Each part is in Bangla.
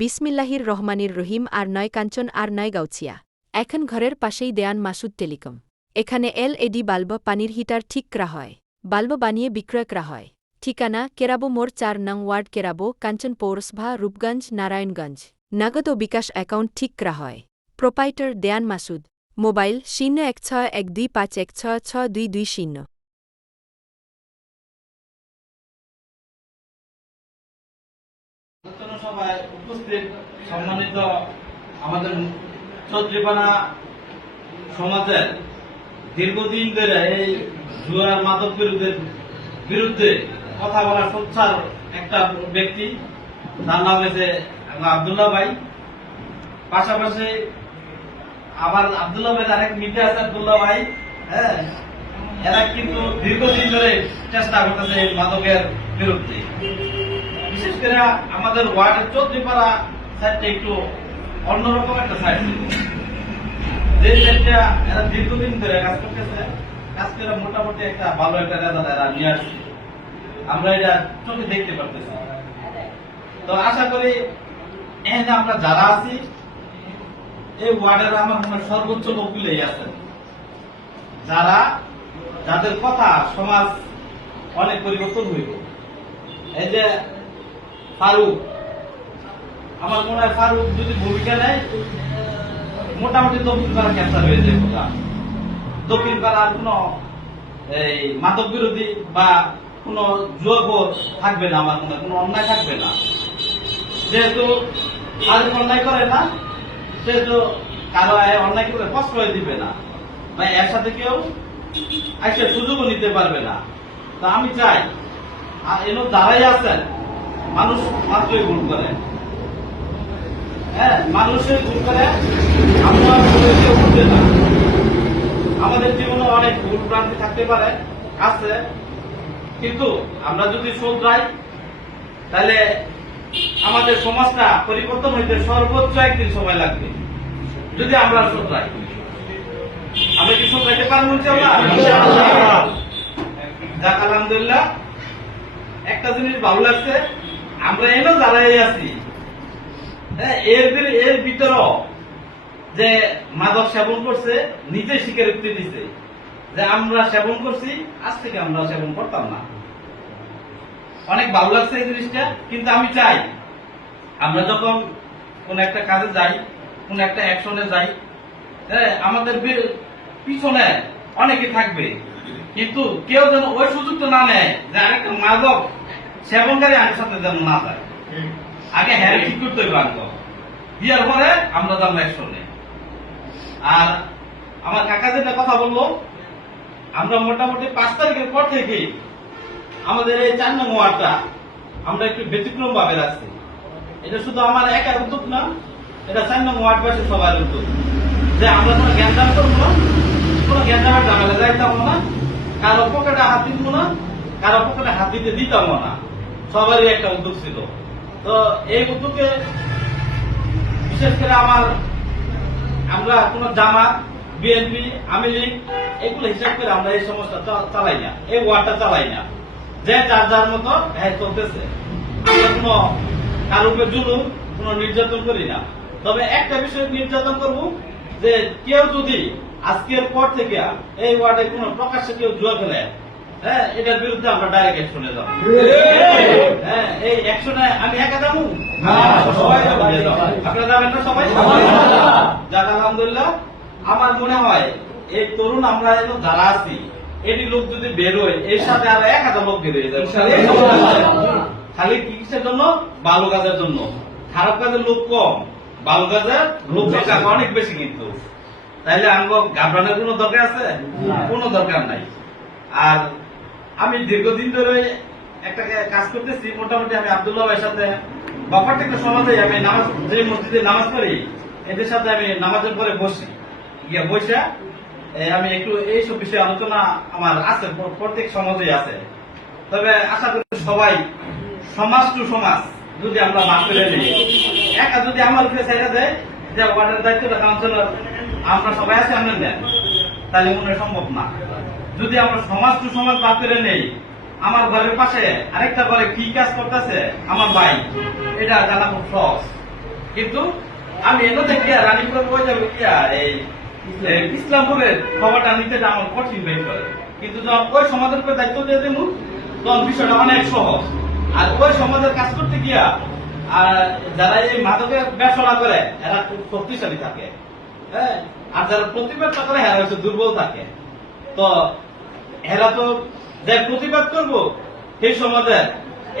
বিসমিল্লাহির রহমানির রহিম আর নয় কাঞ্চন আর নয় গাউছিয়া। এখন ঘরের পাশেই দেয়ান মাসুদ টেলিকম। এখানে LED বাল্ব পানির হিটার ঠিক করা হয়। বাল্ব বানিয়ে বিক্রয় করা হয়। ঠিকানা কেরাবো মোড় ৪ নং ওয়ার্ড কেরাবো কাঞ্চন পৌরসভা রূপগঞ্জ নারায়ণগঞ্জ। নগদ ও বিকাশ অ্যাকাউন্ট ঠিক করা হয়। প্রোপাইটার দেয়ান মাসুদ। মোবাইল 016125166220। সভায় উপস্থিত সম্মানিত আমাদের চৌধুরীপাড়া সমাজের দীর্ঘদিন ধরে এই জুয়ার মাদক বিরুদ্ধে কথা বলার সোচ্চার একটা ব্যক্তি, তার নাম হয়েছে আব্দুল্লাহ ভাই। পাশাপাশি আবার আব্দুল্লাহ ভাই আরেক মিটে আছে আব্দুল্লাহ ভাই। হ্যাঁ, এরা কিন্তু দীর্ঘদিন ধরে চেষ্টা করতেছে এই মাদকের বিরুদ্ধে। বিশেষ করে আমাদের ওয়ার্ডের চৌধুরীপাড়া সাইডটা একটু অন্যরকম একটা সাইড, যে সাইডটা এরা দীর্ঘদিন ধরে কাজ করতেছে। কাজ করে মোটামুটি একটা ভালো একটা রেজাল্ট এরা নিয়ে আসছে, আমরা এটা চোখে দেখতে পারতেছি। তো আশা করি এখানে আমরা যারা আছি এই ওয়ার্ডের আমার মনে হয় সর্বোচ্চ লোকগুলোই আছেন, যাদের কথা সমাজ অনেক পরিবর্তন হইব। এই যে ফারুক, আমার মনে হয় ফারুক যদি ভূমিকা নেয় মোটামুটি দক্ষিণ পাড়া ক্যান্সার হয়ে যায়। দক্ষিণ পাড়ার কোন এই মাদক বিরোধী বা কোন জুয়াখোর থাকবে না, আমার মনে হয় কোন অন্যায় থাকবে না। যেহেতু ফারুক অন্যায় করে না, সেহেতু কারো অন্যায় করে প্রশ্রয় দিবে না বা এর সাথে কেউ এসে সুযোগও নিতে পারবে না। তো আমি চাই এর যারাই আছেন, মানুষ মাত্রই ভুল করে। হ্যাঁ, মানুষের ভুল করে, আমরা কেউ বুঝতে না। আমাদের জীবনে অনেক ভুল ভ্রান্তি থাকতে পারে, আছে, কিন্তু আমরা যদি শুধরাই তাহলে আমাদের সমাজটা পরিবর্তন হইতে সর্বোচ্চ একদিন সময় লাগবে। যদি আমরা শুধরাই, আমরা কি শুধরাইতে পারবো? যাক, আলহামদুলিল্লাহ। একটা জিনিস ভালো লাগছে, আমরা এনে যারাই আছি এর ভিতরও যে মাদক সেবন করছে নিজে স্বীকারোক্তি দিচ্ছে যে আমরা সেবন করছি, আজ থেকে আমরা সেবন করতাম না। অনেক ভালো লাগছে এই জিনিসটা। কিন্তু আমি চাই আমরা যখন কোন একটা কাজে যাই, কোন একটা অ্যাকশনে যাই, আমাদের পিছনে অনেকে থাকবে, কিন্তু কেউ যেন ওই সুযোগটা না নেয় যে আরেকটা মাদক সেবনকারী আগের সাথে যেন না যায়। আগে হ্যাঁ ঠিক করতে হবে, আগে দিয়ার পরে আমরা যাবো অ্যাকশনে। আর আমার কাকা যেটা কথা বললো, আমরা মোটামুটি ৫ তারিখের পর থেকে আমাদের এই ৪ নং ওয়ার্ডটা আমরা একটু ব্যতিক্রম ভাবে রাখছি। এটা শুধু আমার একার উদ্যোগ না, এটা ৪ নং ওয়ার্ডবাসী সবার উদ্যোগ, যে আমরা কোনো জ্ঞানদান করবো না, কোনো জ্ঞানদানের ঝামেলা যাইতাম না, কারো পকেটে হাত দিব না, কারো পকেটে হাত দিতে দিতাম না। সবারই একটা উদ্যোগ ছিল। তো এই উদ্যোগে বিশেষ করে আমরা কোন জামাত, বিএনপি, আওয়ামী লীগ এগুলো হিসাব করে আমরা এই সমস্যা চালাই না, এই ওয়ার্ডটা চালাই না। যে যার যার মতো চলতেছে, আমরা কোন কারো উপরে জুলুম, কোন নির্যাতন করি না। তবে একটা বিষয় নির্যাতন করব, যে কেউ যদি আজকের পর থেকে এই ওয়ার্ডে কোন প্রকাশ্যে কেউ জুয়া খেলে, হ্যাঁ, এটার বিরুদ্ধে আমরা ডাইরেক্ট অ্যাকশনে যাব। হ্যাঁ, এই অ্যাকশনে আমি একা যাবো, সবাই আপনারা যাবেন না? সবাই যাক, আলহামদুলিল্লাহ। আমার মনে হয় এই তরুণ আমরা যারা আছি, এটি লোক যদি বেরোয়, এর সাথে আরো ১,০০০ লোক বেরোয় যাবে। খালি কিসের জন্য? ভালো কাজের জন্য। খারাপ কাজের লোক কম, ভালো কাজের লোক অনেক বেশি। কিন্তু তাইলে আমাকে ঘাবড়ানোর কোনো দরকার আছে? কোনো দরকার নাই। আর আমি দীর্ঘদিন ধরে একটা কাজ করতেছি। মোটামুটি আমি আব্দুল্লাহ ভাইয়ের সাথে বা প্রত্যেকটা সমাজে আমি নামাজ, যে মসজিদে নামাজ পড়ি, এদের সাথে আমি নামাজের পরে বসি, গিয়ে বসে আমি একটু এইসব বিষয়ে আলোচনা আমার আছে, প্রত্যেক সমাজেই আছে। তবে আশা করি সবাই সমাজ টু সমাজ যদি আমরা ভাগ করে নিই, একা যদি আমার উপরে ছেড়ে দেয় যে ওয়ার্ডের দায়িত্বটা কাউন্সিলর আমরা সবাই আছি, আমরা দেন, তাহলে মনে হয় সম্ভব না। যদি আমরা সমাজ টু সমাজ ভাগ করে নেই, আমার ঘরের পাশে আরেকটা ঘরে কি কাজ করতেছে আমার ভাই, এটা জানা খুব সহজ। কিন্তু আমি এনে দেখি রানীপুরে বয়ে যাবে কি এই ইসলামপুরের খবরটা নিতে আমার কঠিন বের করে, কিন্তু যখন ওই সমাজের উপরে দায়িত্ব দিয়ে দেবো তখন বিষয়টা অনেক সহজ। আর ওই সমাজের কাজ করতে গিয়া আর যারা এই মাদকের ব্যবসা করে এরা খুব শক্তিশালী থাকে, হ্যাঁ, আর যারা প্রতিবাদ করে এরা হচ্ছে দুর্বল থাকে। তো এরা তো যে প্রতিবাদ করবো সেই সমাজের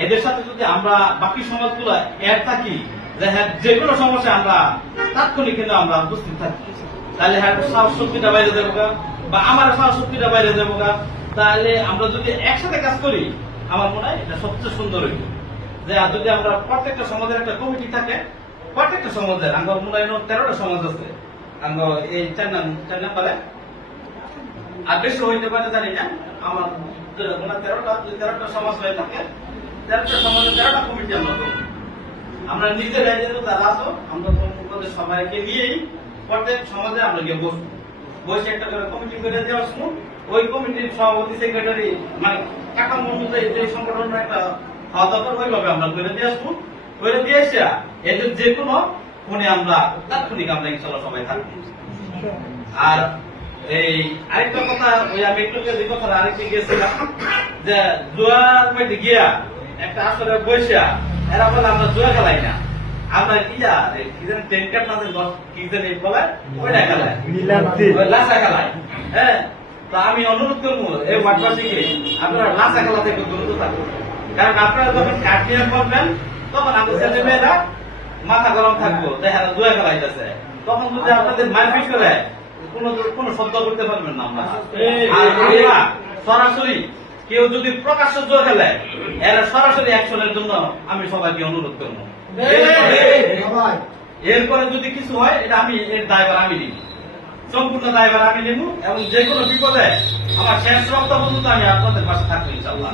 এদের সাথে যদি আমরা বাকি সমাজগুলো এর থাকি যে হ্যাঁ যে কোনো সমস্যা আমরা তাৎক্ষণিক কিন্তু আমরা উপস্থিত থাকি, তাহলে হ্যাঁ সাহস শক্তিটা বাইরে যাবো গা, বা আমার সাহস শক্তিটা বাইরে যাবো গা। তাহলে আমরা যদি একসাথে কাজ করি আমার মনে হয় এটা সবচেয়ে সুন্দর হইব। যে আর যদি আমরা প্রত্যেকটা সমাজের একটা কমিটি থাকে, প্রত্যেকটা সমাজের আমার মনে হয় 13টা সমাজ আছে আমরা এই 4 নাম্বারে, আর বেশি হইতে পারে জানি না, আমার মনে 13টা সমাজ হয়ে থাকে, 13টা সমাজে 13টা কমিটি আমরা করবো। আমরা নিজেরাই যেহেতু যারা আছো আমরা তোমাদের সবাইকে নিয়েই প্রত্যেক সমাজে আমরা গিয়ে বসবো, বসে একটা করে কমিটি করে দিয়ে আসবো। ওই কমিটির সভাপতি সেক্রেটারি মানে কাঠামো অনুযায়ী যে সংগঠনের একটা খাওয়া দাওয়া ওইভাবে আমরা করে দিয়ে আসবো। করে দিয়ে এসে এদের যে কোনো ফোনে আমরা তাৎক্ষণিক আমরা ইনশাল্লাহ সবাই থাকবো। আর এই আরেকটা কথা, ওই আমি একটু যে কথা আরেকটি গিয়েছিলাম যে জুয়ার মধ্যে গিয়া একটা আসলে বৈশা এরা বলে আমরা জুয়া খেলাই না, আমরা কি জানি টেন কার্ড না কি জানি বলে ওইটা খেলায়, ওই লাসা খেলায়। হ্যাঁ, তো আমি অনুরোধ করবো এই ওয়ার্ডবাসীকে আপনারা লাসা খেলা থেকে দূরত থাকুন, কারণ আপনারা যখন কার্ড নিয়ে করবেন তখন আমাদের ছেলে মেয়েরা মাথা গরম থাকবো দেখা জুয়া খেলাইতেছে, তখন যদি আপনাদের মারপিট করে কোনো শব্দ করতে পারবেন না আমরা। আর আমরা সরাসরি কেউ যদি প্রকাশ্য জোর খেলে এরা সরাসরি অ্যাকশনের জন্য আমি সবাইকে অনুরোধ করবো। এরপরে যদি কিছু হয় এটা আমি এর দায়ভার আমি নিব, সম্পূর্ণ দায়ভার আমি নিব, এবং যে কোনো বিপদে আমার শেষ রক্ত পর্যন্ত আমি আপনাদের পাশে থাকবো ইনশাআল্লাহ।